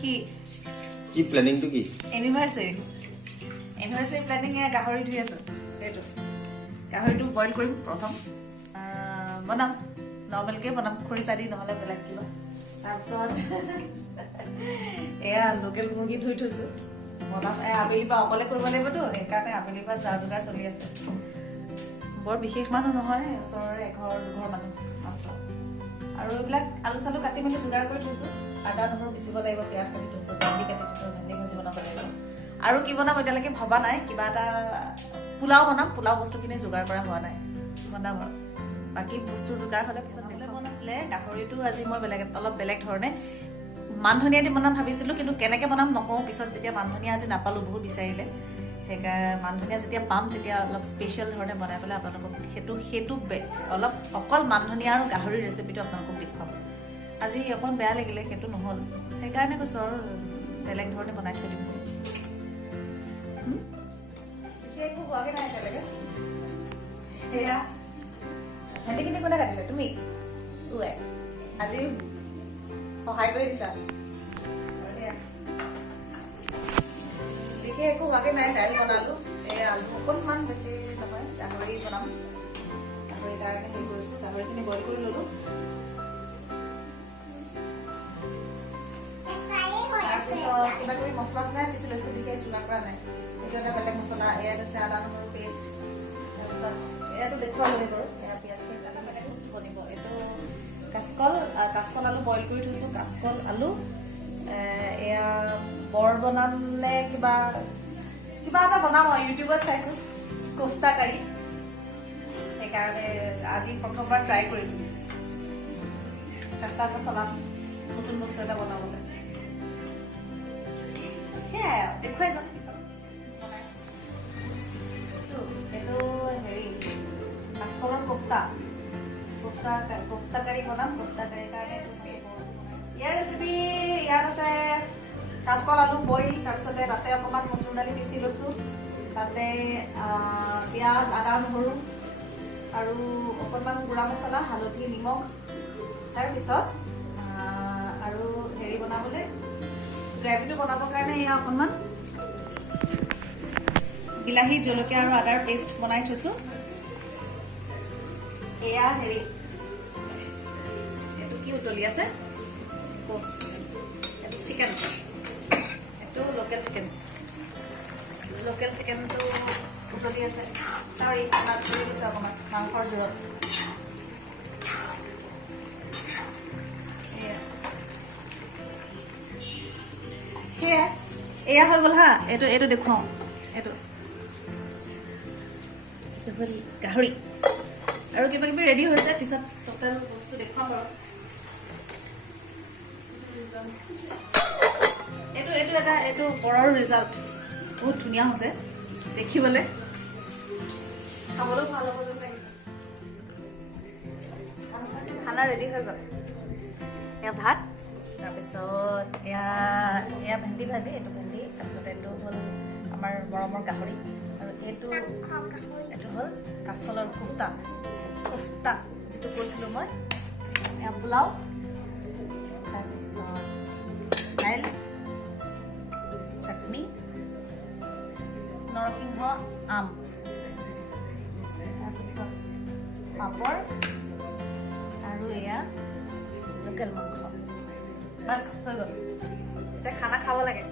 কি কি planning to কি এনিভাৰ্সাৰি প্ল্যানিং এ গাহৰি ধুই আছো এইটো গাহৰিটো বইল কৰিম প্ৰথম বনাম নৰ্মেলকে বনাম খৰিচা দি নহলে বেলেগ কিবা তাৰপিছত এয়া লোকেল মুৰ্গী ধুই থৈছো বনাম আবেলি বা অকলে কৰিব লাগিবতো সেইকাৰণে আবেলি বা যা যোগাৰ চলি আছে বৰ বিশেষ মানুহ নহয় ওচৰৰে এঘৰ দুঘৰ মানুহ মাত্ৰ আৰু এইবিলাক আলু চালু কাটি মেলি যোগাৰ কৰি থৈছো আদা নহৰু পিচিব লাগিব পিয়াজ কাটি থৈছো ভেন্দি কাটি থৈছো ভেন্দি ভাজি বনাব লাগিব আৰু কি বনাম এতিয়ালৈকে ভবা নাই কিবা এটা পোলাও বনাম পোলাও বস্তুখিনি যোগাৰ কৰা হোৱা নাই বনাম আৰু বাকি বস্তু যোগাৰ হ'লে পিছত মন আছিলে গাহৰিটো আজি মই অলপ বেলেগ ধৰণে মানধনিয়া দি বনাম ভাবিছিলো কিন্তু কেনেকে বনাম নকওঁ পিছত যেতিয়া মানধনিয়া আজি নাপালো বহুত বিচাৰিলে সেইকাৰণে মানধনিয়া যেতিয়া পাম তেতিয়া অলপ স্পেচিয়েল ধৰণে বনাই পেলাই আপোনালোকক সেইটো অলপ অকল মানধনিয়া আৰু গাহৰিৰ ৰেচিপিটো আপোনালোকক দেখুৱাম আজি অকণ বেয়া লাগিলে সেইটো নহ'ল সেইকাৰণে কৈছোঁ আৰু বেলেগ ধৰণে বনাই থৈ দিম একো হোৱাগে নাই এতিয়ালৈকে সেয়া ভেন্দিখিনি কোনে কাটিলে তুমি আজি সহায় কৰি দিছা বিশেষ একো হোৱাগে নাই দাইল বনালো আলু অকণমান বেছি নহয় গাহৰি বনাম গাহৰিৰ কাৰণে হেৰি কৰিছোঁ গাহৰিখিনি বইল কৰি ল'লোঁ তাৰপিছত কিবা কিবি মছলা চছলাই পিচি লৈছোঁ বিশেষ যোগাৰ কৰা নাই এইটো এটা বেলেগ মছলা ইয়াত আছে আদা নহৰু পেষ্ট তাৰপিছত এয়াতো দেখুৱাব লাগিব এয়া পিঁয়াজ বেলেগ বস্তু বনিব এইটো কাচকল আলু বইল কৰি থৈছোঁ কাচকল আলু এয়া বৰ বনাম নে কিবা এটা বনাম আৰু ইউটিউবত চাইছোঁ কোফতা কাৰী সেইকাৰণে আজি প্ৰথমবাৰ ট্ৰাই কৰিম চেষ্টা এটা চলাম নতুন বস্তু এটা বনাবলৈ সেয়াই দেখুৱাই যাম পিছত বনাই এইটো হেৰি কাচকলৰ কোফতা কাৰী বনাম কোফতা কাৰীৰ কাৰণে ইয়াৰ ৰেচিপি ইয়াত আছে কাচকল আলু বইল তাৰপিছতে তাতে অকণমান মচুৰ দালি পিচি লৈছোঁ তাতে পিঁয়াজ আদা নহৰু আৰু অকণমান গুড়া মছলা হালধি নিমখ তাৰপিছত আৰু হেৰি বনাবলৈ গ্ৰেভিটো বনাবৰ কাৰণে এয়া অকণমান বিলাহী জলকীয়া আৰু আদাৰ পেষ্ট বনাই থৈছোঁ এয়া হেৰি এইটো কি উতলি আছে এইটো চিকেন এইটো লোকেল চিকেনটো উতলি আছে চৰি মাছ ধৰি দিছোঁ অকণমান মাংসৰ জোৰত সেয়া এয়া হৈ গ'ল হা এইটো দেখুৱাওঁ এইটো হ'ল গাহৰি আৰু কিবা কিবি ৰেডি হৈছে পিছত টোটেল বস্তু দেখুৱাম বাৰু এইটো ওপৰৰ ৰিজাল্ট বহুত ধুনীয়া হৈছে দেখিবলৈ খাবলৈও ভাল হ'ব যেন লাগিছে খানা ৰেডি হৈ গ'ল এয়া ভাত তাৰপিছত এয়া ভেন্দি ভাজি এইটো ভেন্দি তাৰপিছত এইটো হ'ল আমাৰ মৰমৰ গাহৰি আৰু এইটো হ'ল কাচকলৰ কোফতা যিটো কৈছিলোঁ মই এয়া পোলাও তাৰপিছত দাইল চাটনি নৰসিংহ আম তাৰপিছত পাপৰ আৰু এয়া লোকেল মাংস বাছ হৈ গ'ল এতিয়া খানা খাব লাগে